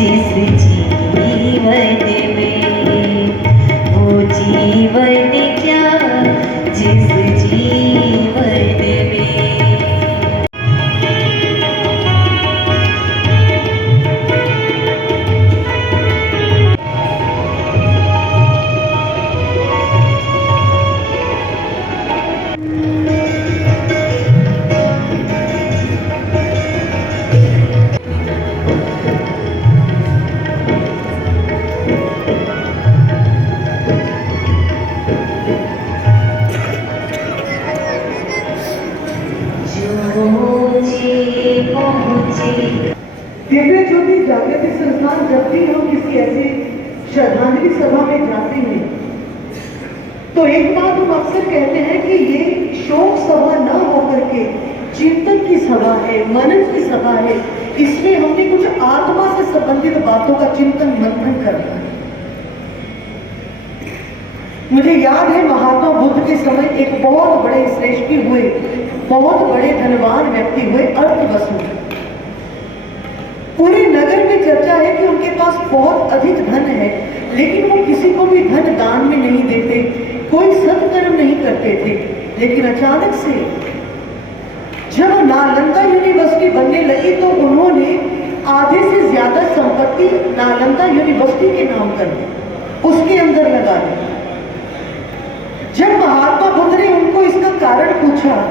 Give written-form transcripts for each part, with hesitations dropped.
जिस जीवन में, वो जीवन क्या जिस जीवन में। दिव्य ज्योति जागृति संस्थान जब भी हम किसी ऐसी श्रद्धांजलि सभा में जाते हैं तो एक बात हम अक्सर कहते हैं कि ये शोक सभा न होकर के चिंतन की सभा है, मनन की सभा है। इसमें हमने कुछ आत्मा से संबंधित बातों का चिंतन मंथन करना है। मुझे याद है महात्मा बुद्ध के समय एक बहुत बड़े श्रेष्ठी हुए, बहुत बड़े धनवान व्यक्ति हुए, अर्थवसु। पूरे नगर में चर्चा है कि उनके पास बहुत अधिक धन है, लेकिन वो किसी को भी धन दान में नहीं देते, कोई सत्कर्म नहीं करते थे। लेकिन अचानक से जब नालंदा यूनिवर्सिटी बनने लगी तो उन्होंने आधे से ज्यादा संपत्ति नालंदा यूनिवर्सिटी के नाम कर दी, उसके अंदर लगा दी। जब महात्मा बुद्ध ने उनको इसका कारण पूछा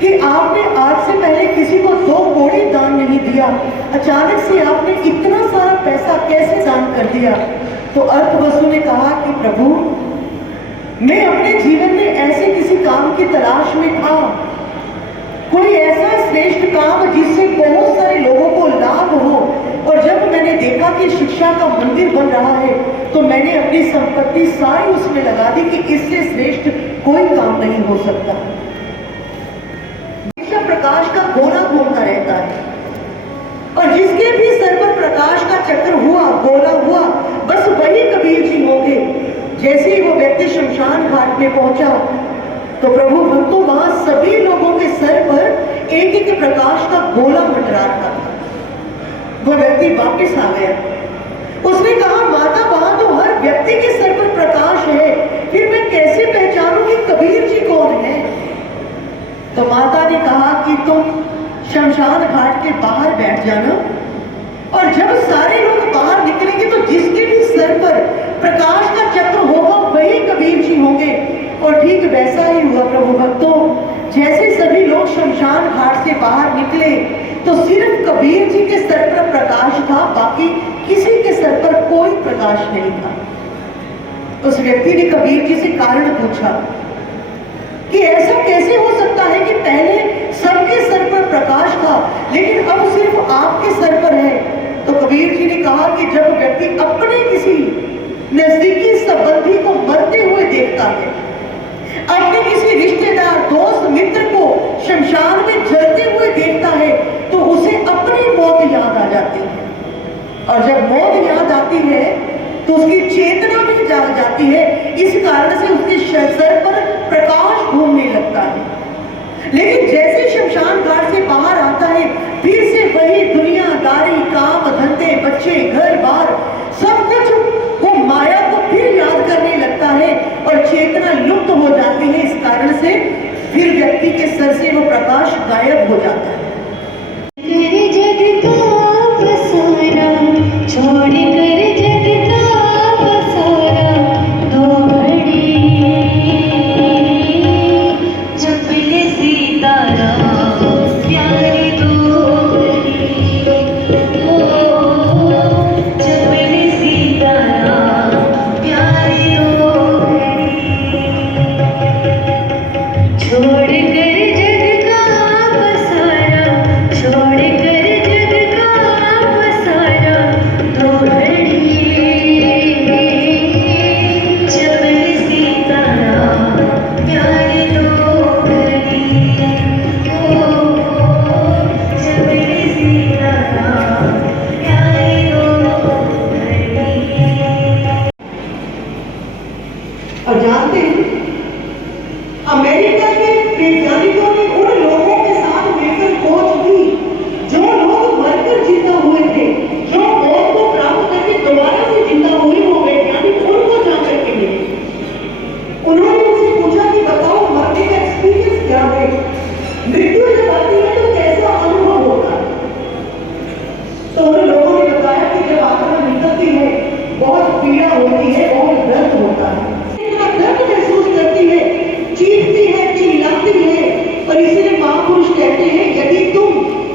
कि आपने आज से पहले किसी को 2 कौड़ी दान नहीं दिया, अचानक से आपने इतना सारा पैसा कैसे दान कर दिया, तो अर्थवसु ने कहा कि प्रभु, मैं अपने जीवन में ऐसे किसी काम की तलाश में था, कोई ऐसा श्रेष्ठ काम जिससे बहुत सारे लोगों को लाभ हो, और जब मैंने देखा कि शिक्षा का मंदिर बन रहा है तो मैंने अपनी संपत्ति सारी उसमें लगा दी कि इससे श्रेष्ठ कोई काम नहीं हो सकता। प्रकाश का गोला घूमता रहता है, और जिसके भी सर पर प्रकाश का चक्र हुआ, गोला हुआ, बस वही कबीर जी होंगे। जैसे ही वो व्यक्ति शमशान घाट में पहुंचा तो प्रभु भक्तों, वहां सभी लोगों के सर पर एक एक प्रकाश का गोला मंडरा रहा था। वो व्यक्ति वापस आ गया, उसने कहा, माता, वहां तो हर व्यक्ति के सर पर प्रकाश है, फिर मैं कैसे पहचानूं कि कबीर जी कौन है? तो माता ने कहा कि तुम शमशान घाट के बाहर बैठ जाना, और जब सारे लोग बाहर निकलेंगे तो जिसके भी सर पर प्रकाश का चक्र होगा वही कबीर जी होंगे। और ठीक वैसा ही हुआ प्रभु भक्तों। जैसे सभी लोग शमशान घाट से बाहर निकले तो सिर्फ कबीर जी के सर पर प्रकाश था, बाकी किसी के सर पर कोई प्रकाश नहीं था। उस व्यक्ति ने कबीर जी से कारण पूछा कि ऐसा कैसे हो सकता है कि पहले सबके सर पर प्रकाश था लेकिन अब सिर्फ आपके सर पर है? तो कबीर जी ने कहा कि जब व्यक्ति अपने किसी नजदीकी संबंधी को मरते हुए देखता है, अपने किसी रिश्तेदार, दोस्त, मित्र को शमशान में जलते हुए देखता है, तो उसे अपनी मौत याद आ जाती है। और जब मौत याद आती है तो उसकी चेतना भी जाग जाती है। इस कारण से उसके सर पर प्रकाश घूमने लगता है। लेकिन जैसे शमशान घाट से बाहर आता है, फिर से वही दुनियादारी, काम धंधे, बच्चे, घर बार, सब कुछ वो माया को फिर याद करने लगता है और चेतना लुप्त हो जाती है। इस कारण से फिर व्यक्ति के सर से वो प्रकाश गायब हो जाता है। छोड़ कर जग का बसारा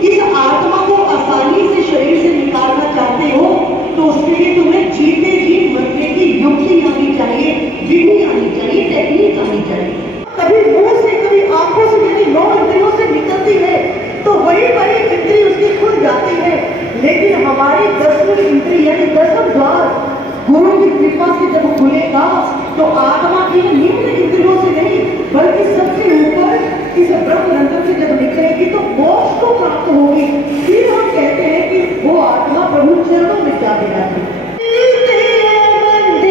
इस आत्मा को आसानी से शरीर से निकालना चाहते हो तो उसके लिए तुम्हें जीते जी मरने की युक्ति आनी चाहिए, विधि आनी चाहिए, टेक्निक आनी चाहिए। कभी मुंह से कभी आंखों से यानी 9 इंद्रियों से निकलती है तो वही इंद्रिय उसकी खुल जाती है, लेकिन हमारी 10वीं इंद्रिय यानी 10th द्वार गुरु की कृपा से जब खुलेगा तो आत्मा की निम्न इंद्रियों से नहीं बल्कि सबसे ऊपर इस ब्रह्म रंध्र से जब निकलेगी तो मोक्ष को प्राप्त होगी। फिर हम कहते हैं कि वो आत्मा प्रभु चरणों में जा गिरा है। इस दमदार नहीं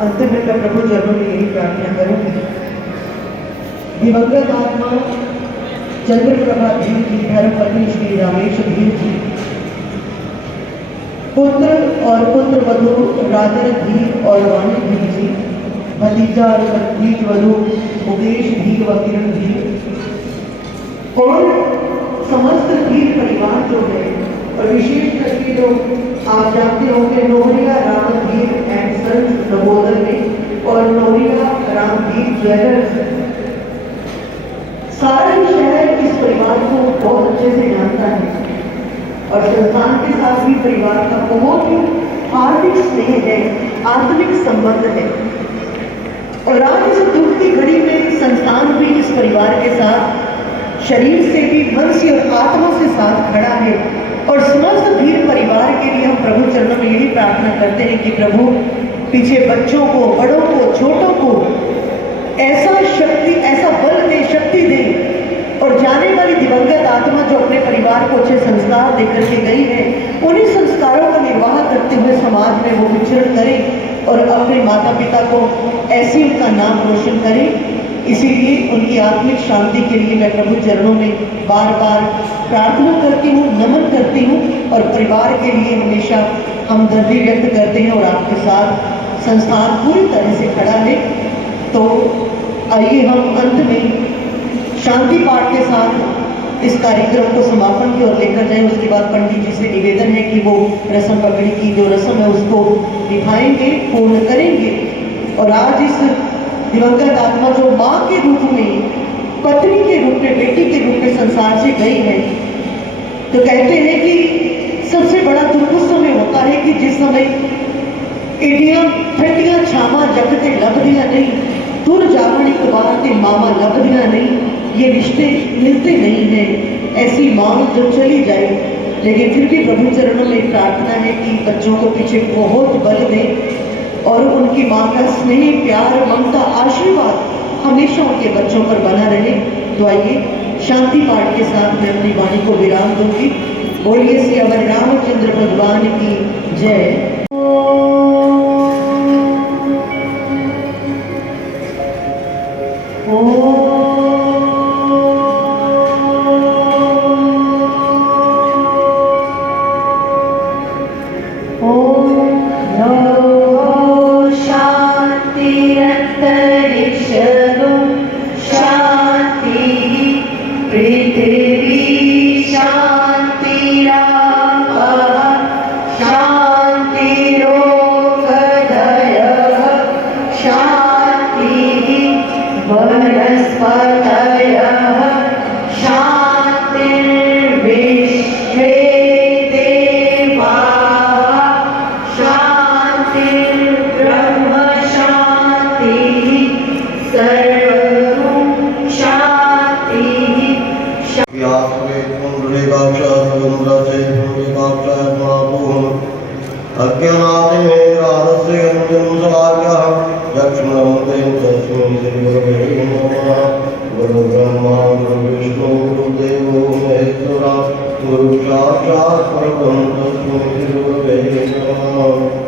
अंत में मैं प्रभु चरणों में यही प्रार्थना करूंगी, दिवंगत आत्मा चंद्रप्रभा धीर जी, धर्म पत्नी श्री रामेश धीर जी, पुत्र और पुत्र वधु राजन धीर और वाणी धीर जी, भतीजा और भतीज वधु मुकेश धीर व किरण धीर और समस्त धीर परिवार जो है, और विशेष करके जो आप जानते होंगे नोहरिया रामधीर एंड सन्स नवोदय में और नोहरिया रामधीर ज्वेलर्स, सारा ही शहर इस परिवार को बहुत अच्छे से जानता है और संस्थान के साथ भी परिवार का बहुत ही हार्दिक स्नेह है, आत्मिक संबंध है। और आज इस दुख की घड़ी में संस्थान भी इस परिवार के साथ शरीर से भी मन से और आत्मा से साथ खड़ा है। और समस्त धीर परिवार के लिए हम प्रभु चरणों में यही प्रार्थना करते हैं कि प्रभु पीछे बच्चों को, बड़ों को, छोटों को ऐसा शक्ति, ऐसा बल दे, शक्ति दे, और जाने वाली दिवंगत आत्मा जो अपने परिवार को अच्छे संस्कार देकर के गई है, उन्हीं संस्कारों का निर्वाह करते हुए समाज में वो विचरण करें और अपने माता पिता को ऐसी उनका नाम रोशन करें। इसीलिए उनकी आत्मिक शांति के लिए मैं प्रभु चरणों में बार बार प्रार्थना करती हूँ, नमन करती हूँ और परिवार के लिए हमेशा हमदर्दी व्यक्त करते हैं और आपके साथ संस्थान पूरी तरह से खड़ा है। तो आइए हम अंत में शांति पाठ के साथ इस कार्यक्रम को समापन की ओर लेकर जाएं। उसके बाद पंडित जी से निवेदन है कि वो रस्म पगड़ी की जो रस्म है उसको निभाएंगे, पूर्ण करेंगे। और आज इस दिवंगत आत्मा जो माँ के रूप में, पत्नी के रूप में, बेटी के रूप में संसार से गई है, तो कहते हैं कि सबसे बड़ा दुख उस समय होता है कि जिस समय एडियां ठंडियां छामा जगते लभदियां नहीं, दूर जावणी को बारते मामा लभदियां नहीं, ये रिश्ते मिलते नहीं हैं। ऐसी माँ जो चली जाए, लेकिन फिर भी प्रभु चरणों में प्रार्थना है कि बच्चों को पीछे बहुत बल दें और उनकी माँ का स्नेह, प्यार, ममता, आशीर्वाद हमेशा उनके बच्चों पर बना रहे। तो आइए शांति पाठ के साथ मैं अपनी वाणी को विराम दूंगी। बोलिए श्री अवर रामचंद्र भगवान की जय। पृथ्वी शांति, शांति गुरु ब्रह्मा गुरु विष्णु गुरुदेवो महेश्वरा गुरु साक्षात् परब्रह्म तस्मै गुरवे नमः।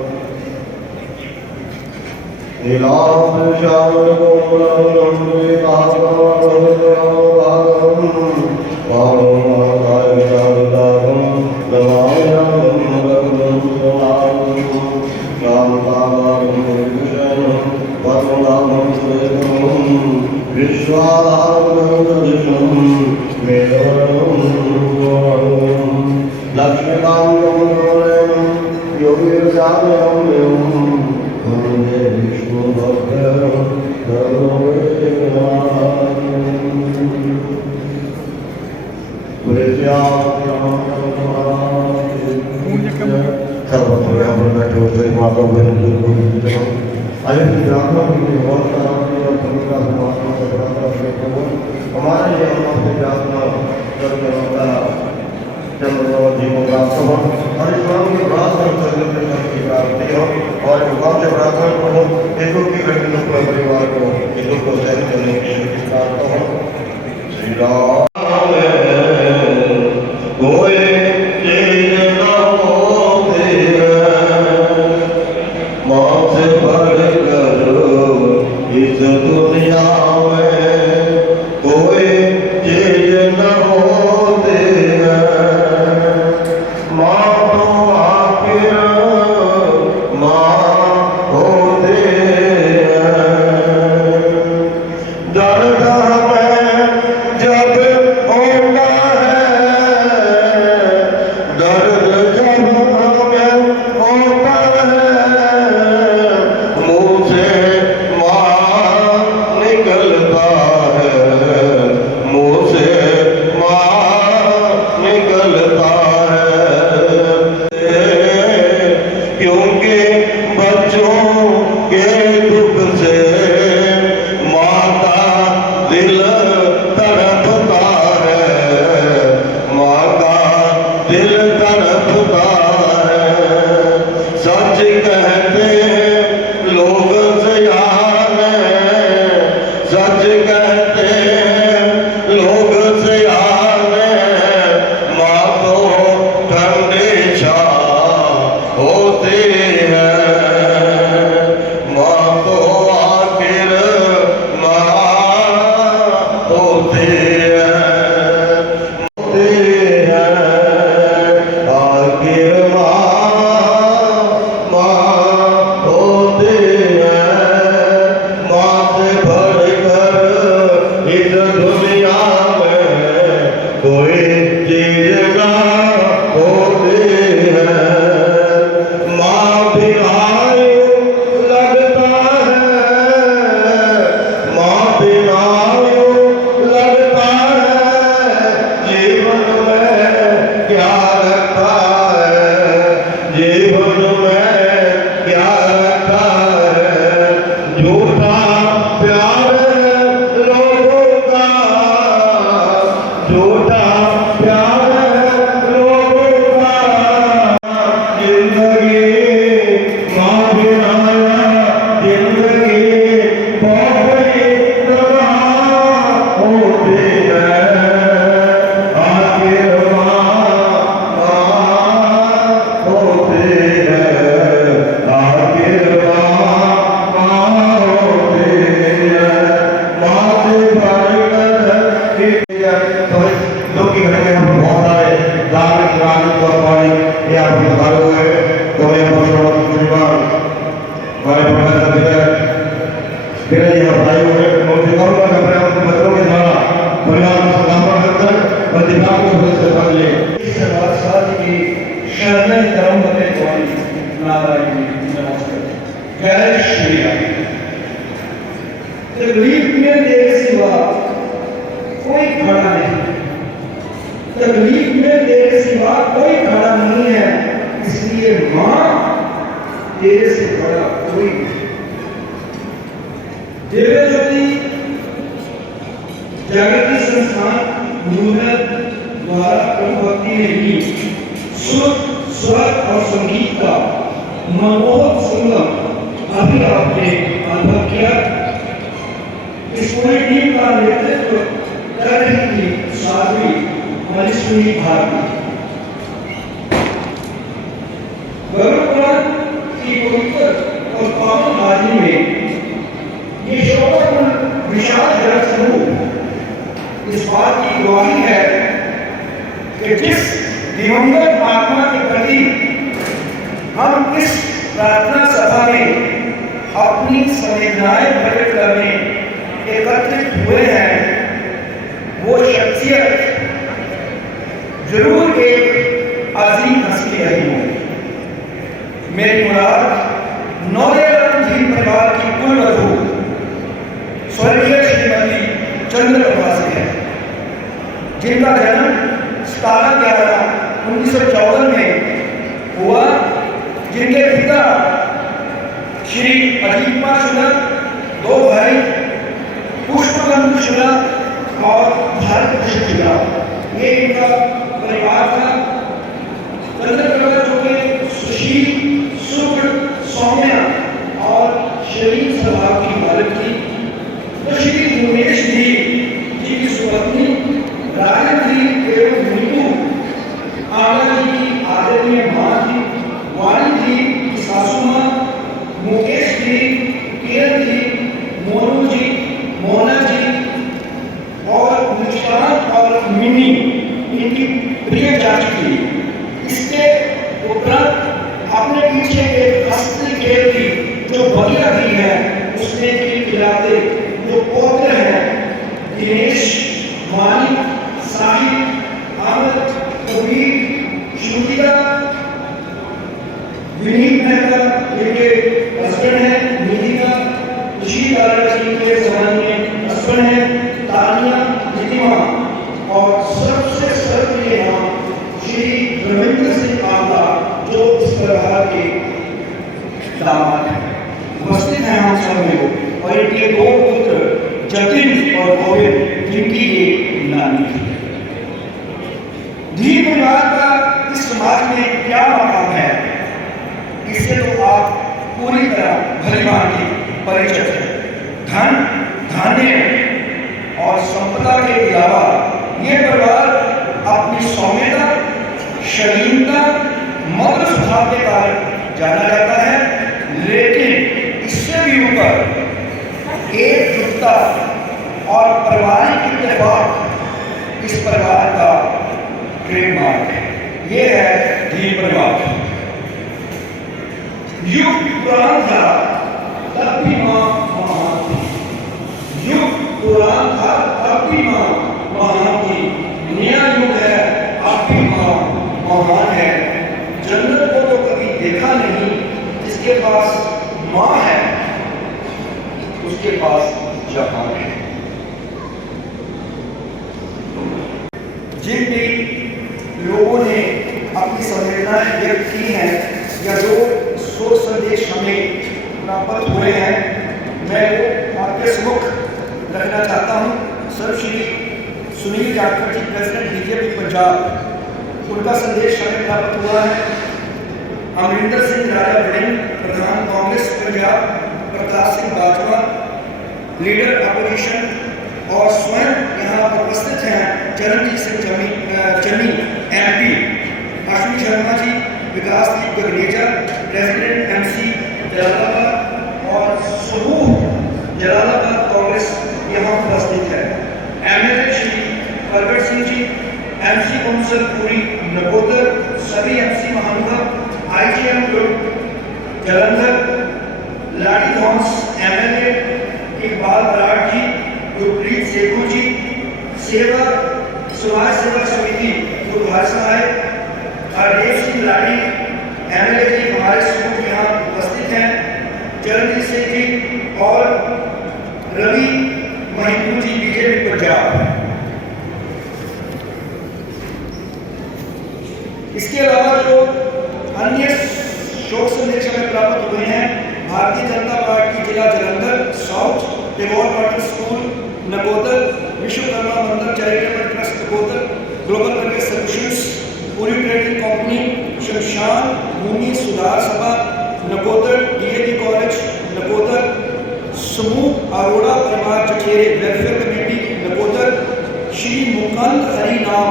तकलीफ में तेरे सिवा कोई खड़ा नहीं, तकलीफ में तेरे सिवा कोई खड़ा नहीं है, इसलिए मां तेरे से बड़ा कोई नहीं। देवज्योति जागृति संस्थान गुरुकुल द्वारा प्रभुभक्ति में ही सुर, स्वर और संगीत का मनमोहक संगम अभी आपने अनुभव किया। इस पूरी टीम का नेतृत्व कर रही थी साध्वी मनीषी भारती। गरुड़ की पवित्र और पावन आदि में ये शोभापूर्ण विशाल जन समूह इस बात की गवाही है कि जिस दिवंगत आत्मा के प्रति हम इस प्रार्थना सभा में अपनी संवेदनाएं प्रकट करने एकत्रित हुए हैं, वो शख्सियत जरूर एक अजीम हस्ती रही हो। मेरी मुराद नौरेरत्न जी परिवार की कुलवधू स्वर्गीय श्रीमती चंद्रप्रभा से है, जिनका जन्म 17/11/1914 में हुआ, जिनके पिता श्री अजीतमा शुक्ला, 2 भाई पुष्पबंधु शुक्ला और भारत शुक्ला, ये इनका परिवार था। चंद्रप्रभा जो के सुशील, सुकृत, सौम्य और शरीर स्वभाव की बालक थी। तो श्री उमेश जी की सुपत्नी राजश्री एवं नीतू आनंद जी की आदरणीय माँ थी। वाणी जी की सासू माँ, मुकेश जी, किरण जी, मोनू जी, मोना जी और मुस्कान और मिनी इनकी प्रिय चाची थी। इसके उपरांत अपने पीछे एक हस्ती खेल थी जो बगिया भी है, उसमें खिलाते जो पौधे हैं दिनेश, वाणी, साहिब, अमृत, कबीर, श्रुतिका, विनीत मेहता जिनके हस्बैंड है, निधिका, खुशी दादा जी के सामान्य हस्बैंड है, तानिया, नितिमा और सबसे सर्वप्रिय नाम श्री रविंद्र सिंह आंबा जो इस परिवार के दामाद हैं। उपस्थित हैं हम सब में और इनके 2 पुत्र जतिन और गोविंद जिनकी ये नानी थी। धी परिवार का इस समाज में क्या मकाम है, इससे तो आप पूरी तरह भलीभांति परिचित हैं। धन, धान्य और संपदा के अलावा ये परिवार अपनी सौम्यता, शालीनता, मधुर स्वभाव के कारण जाना जाता है, लेकिन इससे भी ऊपर एकजुटता और पारिवारिक इत्तेफाक इस परिवार का ट्रेडमार्क है। ये है धी परिवार। युग पुराण था तब भी मां महान थी। युग पुराण था तब भी मां महान थी। नया युग है, अब भी मां महान है। जन्नत को तो कभी देखा नहीं, जिसके पास मां है उसके पास जहान है। जिन भी लोगों ने अपनी संवेदनाएं व्यक्त की हैं या जो शोक संदेश हमें प्राप्त हुए हैं, मैं वो आपके सम्मुख रखना चाहता हूँ। सर श्री सुनील जाखड़ जी, प्रेसिडेंट बीजेपी पंजाब, उनका संदेश हमें प्राप्त हुआ है। अमरिंदर सिंह राजा वड़िंग, प्रधान कांग्रेस पंजाब, प्रकाश सिंह बाजवा, लीडर अपोजिशन और स्वयं यहाँ उपस्थित हैं चरणजीत सिंह चन्नी MP, अश्विनी शर्मा जी, विकास दीप गगनेजा, प्रेसिडेंट MC जलालाबाद और समूह जलालाबाद कांग्रेस यहाँ उपस्थित है। MLA Shri Pargat Singh ji, MC council पूरी नकोदर, सभी MC महानुभाव, IGM ग्रुप जलंधर, लाडी थॉमस MLA, इकबाल बराड़ जी, गुरप्रीत सेखू जी, सेवा समाज सेवा समिति गुरुभार सहाय, हरदेव सिंह लाडी MLA जी हमारे समूह यहाँ उपस्थित हैं, चरणजीत सिंह जी और रवि महिंदू जी बीजेपी पंजाब। इसके अलावा जो अन्य शोक संदेश हमें प्राप्त हुए हैं, भारतीय जनता पार्टी जिला Jalandhar south, Tagore model school Nakodar, Vishwakarma मंदिर charitable trust Nakodar, global career solutions, Puri trading company, शमशान भूमि सुधार सभा, नकोदर डीएवी कॉलेज नकोदर, समूह अरोड़ा परिवार चचेरे वेलफेयर कमेटी नकोदर, श्री मुकुंद हरि नाम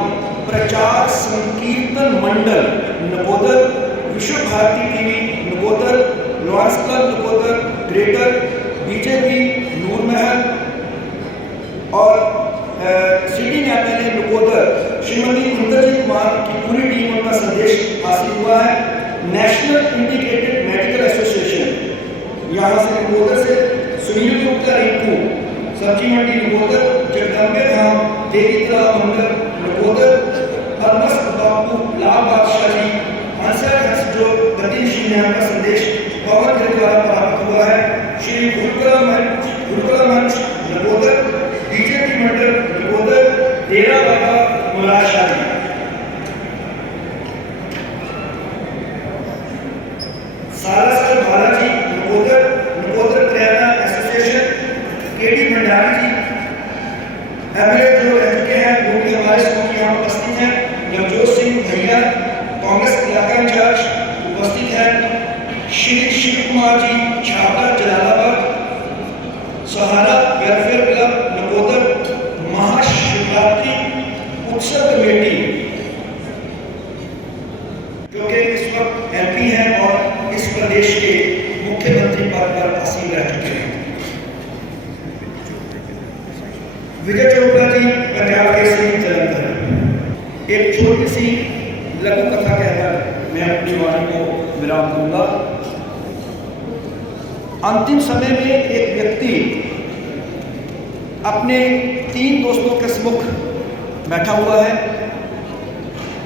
प्रचार संकीर्तन मंडल Nakodar, Vishwa Bharati TV Nakodar, lions club Nakodar greater, BJP Noormahal और सिटिंग एमएलए नकोदर श्रीमती इंद्रजीत कुमार की पूरी टीम का संदेश हासिल हुआ है। नेशनल इंटीग्रेटेड मेडिकल एसोसिएशन यहाँ से नकोदर से सुनील गुप्ता रिंकू, सब्जी मंडी नकोदर, जगदम्बे धाम देवी तालाब मंदिर नकोदर, हरमस्त बापू लाल बादशाह जी, आंसर हंस जो गतिशील यहाँ का संदेश पवन के द्वारा प्राप्त हुआ है। श्री गुरुकुला मंच नकोदर, बीजेपी मंडल नकोदर, डेरा बाबा मुराद शाह जी। सारासर बालाजी नकोदर, नकोदर करियाना एसोसिएशन, केडी भंडारी जी, एमएलए जो रह चुके हैं वो भी हमारे समूह यहाँ उपस्थित हैं। नवजोत सिंह भैया कांग्रेस इलाका इंचार्ज उपस्थित हैं। श्री शिव कुमार जी छावड़ा जलालाबाद, सहारा वेलफेयर क्लब नकोदर, महाशिवरात्रि उत्सव कमेटी जो कि इस वक्त एमपी हैं और इस प्रदेश के मुख्यमंत्री पद पर आसीन रह चुके हैं। विजय चोपड़ा जी पंजाब केसरी जलंधर। एक छोटी सी लघु कथा कहकर मैं अपनी वाणी को विराम दूंगा। अंतिम समय में एक व्यक्ति अपने 3 दोस्तों के सम्मुख बैठा हुआ है।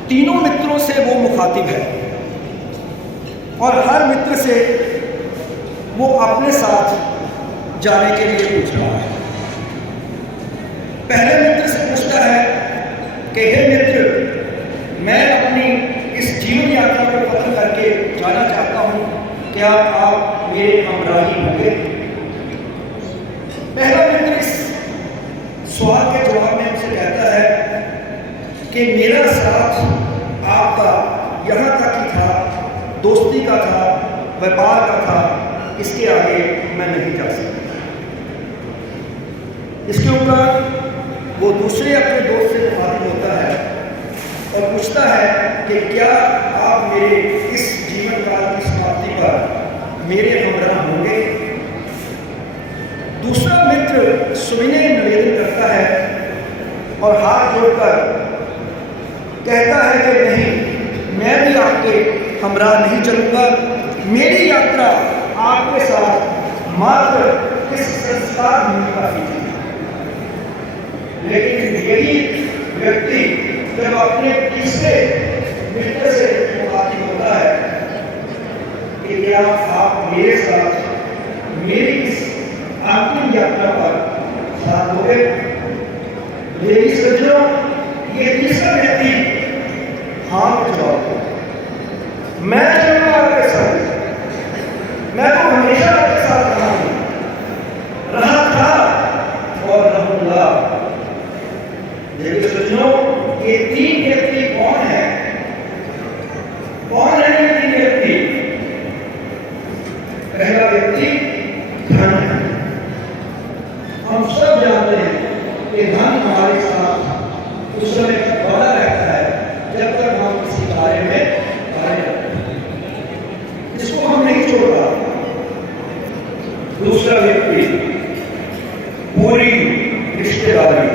तीनों मित्रों से वो मुखातिब है और हर मित्र से वो अपने साथ जाने के लिए पूछ रहा है। पहले मित्र से पूछता है कि हे मित्र, मैं अपनी इस जीवन यात्रा को खत्म करके जाना चाहता हूँ, क्या आप मेरे हमराही होंगे? पहला मित्र इस सवाल के जवाब में हमसे कहता है कि मेरा साथ आपका यहाँ तक ही था, दोस्ती का था, व्यापार का था, इसके आगे मैं नहीं जा सकता। इसके ऊपर वो दूसरे अपने दोस्त से मुखातिब होता है और पूछता है कि क्या आप मेरे इस जीवन काल की समाप्ति पर मेरे हमराह होंगे? दूसरा मित्र सुविनय निवेदन करता है और हाथ जोड़कर कहता है कि नहीं, मैं भी आपके हमराह नहीं चलूंगा। मेरी यात्रा आपके साथ मात्र इस संस्कार भूमि का ही। लेकिन यही व्यक्ति जब अपने तीसरे मित्र से मुखातिब होता है कि क्या आप मेरे साथ मेरी इस अंतिम यात्रा पर साथ होंगे? मेरी सज्जनों, ये तीसरा व्यक्ति हाँ में जवाब दे, मैं चलूंगा आपके साथ, मैं तो हमेशा आपके साथ रहा था और रहूंगा। देखिए सज्जनों, ये 3 व्यक्ति कौन है? कौन है ये 3 व्यक्ति? पहला व्यक्ति धन है। हम सब जानते हैं कि धन हमारे साथ उस समय तक बना रहता है जब तक हम किसी कार्य में कार्य करते हैं, इसको हम नहीं छोड़ता। दूसरा व्यक्ति पूरी रिश्तेदारी,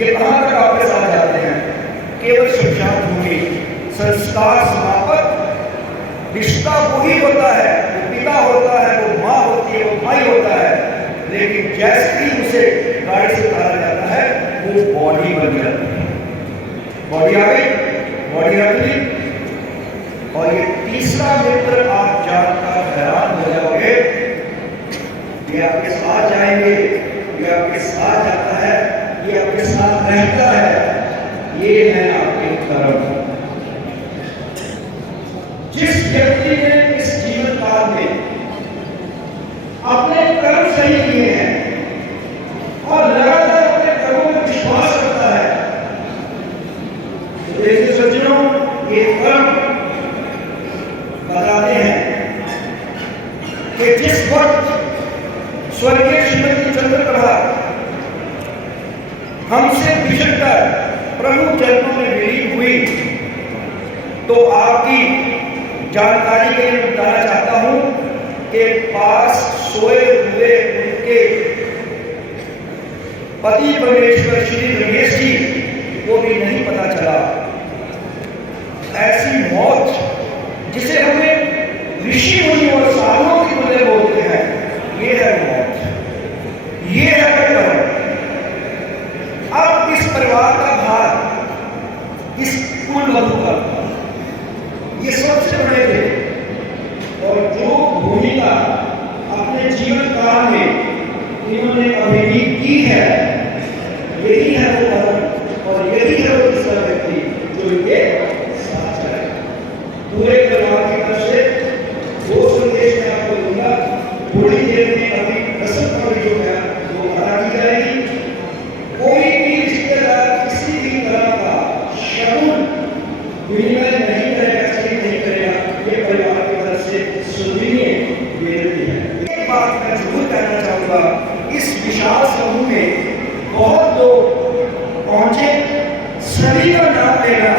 ये कहाँ तक आपके साथ जाते हैं? केवल शमशान भूमि, संस्कार समापक। रिश्ता वही होता है, वो पिता होता है, वो माँ होती है, वो भाई होता है, लेकिन जैसे ही उसे गाड़ी से उतारा जाता है वो बॉडी बन जाती है। बॉडी आ गई, बॉडी रख ली। और ये तीसरा मित्र आप जानकर हैरान हो जाओगे, ये आपके साथ जाएंगे, ये आपके साथ जाता है, ये आपके साथ रहता है, ये है आपके कर्म। जिस व्यक्ति ने इस जीवन काल में अपने कर्म सही किए हैं और लगातार अपने कर्मों में विश्वास करता है, तो देखिए सज्जनों, ये कर्म बताते हैं कि जिस वक्त स्वर्गीय श्रीमती चंद्रप्रभा हमसे बिछड़कर प्रभु चरणों में विलीन हुई, तो आपकी जानकारी के लिए बताना चाहता हूं कि पास सोए हुए उनके पति परमेश्वर श्री रमेश जी को भी नहीं पता चला। ऐसी मौत जिसे हमें ऋषि मुनि और साधुओं की तुल्य बोलते हैं, ये है मौत, ये है कटन। अब इस परिवार का भार इस कुल वधु का ये सबसे बड़े थे, और जो भूमिका अपने जीवन काल में इन्होंने अभिनीत की है, यही है वो कदम और यही है वो दूसरा व्यक्ति जो इनके साथ है। पूरे परिवार की तरफ से दो संदेश मैं आपको दूंगा। थोड़ी देर में अभी रसम पगड़ी जो है वो अदा की जाएगी। कोई भी रिश्तेदार किसी भी तरह का शगुन विनिमय नहीं करेगा, नहीं करेगा, ये परिवार की तरफ से सुनिए बेनती है। एक बात मैं जरूर कहना चाहूंगा, इस विशाल समूह में बहुत लोग पहुंचे, सभी का नाम लेना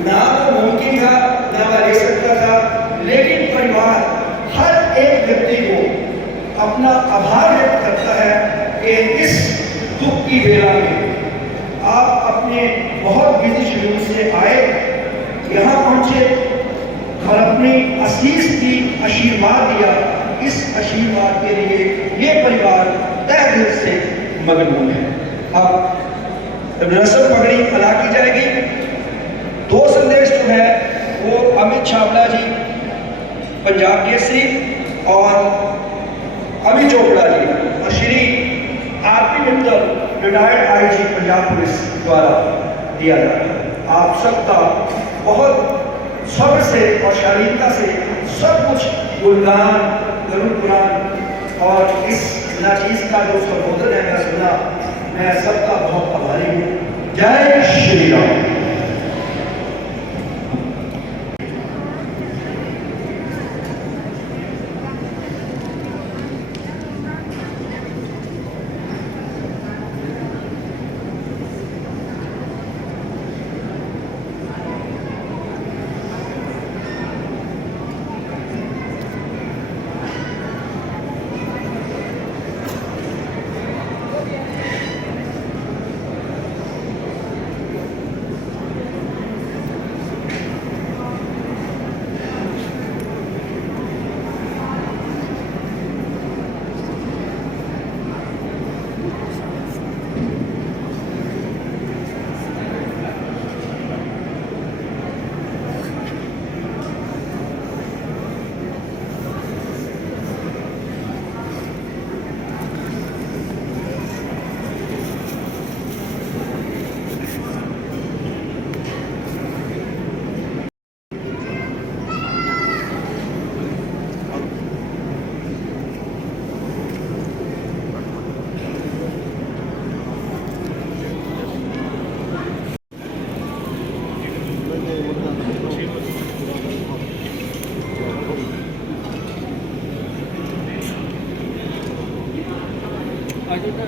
ना तो मुमकिन था ना मैं ले सकता था, लेकिन परिवार हर एक व्यक्ति को अपना आभार व्यक्त करता है कि इस दुख की बेला में आप अपने बहुत बिजी शेड्यूल से आए, यहाँ पहुंचे और अपनी आशीष की आशीर्वाद दिया। इस आशीर्वाद के लिए ये परिवार तहे दिल से मगन है। अब रसम पगड़ी अदा की जाएगी। दो संदेश जो है वो अमित छाबड़ा जी पंजाब केसरी और अमित चोपड़ा जी और Shri RP Mittal retired IG Punjab police द्वारा दिया जाता है। आप सबका बहुत सब्र से और शालीनता से सब कुछ गुणगान, गरुड़ पुराण और इस नाचीज का जो संबोधन है मैं सुना, मैं सबका बहुत आभारी हूँ। जय श्री राम। आगे का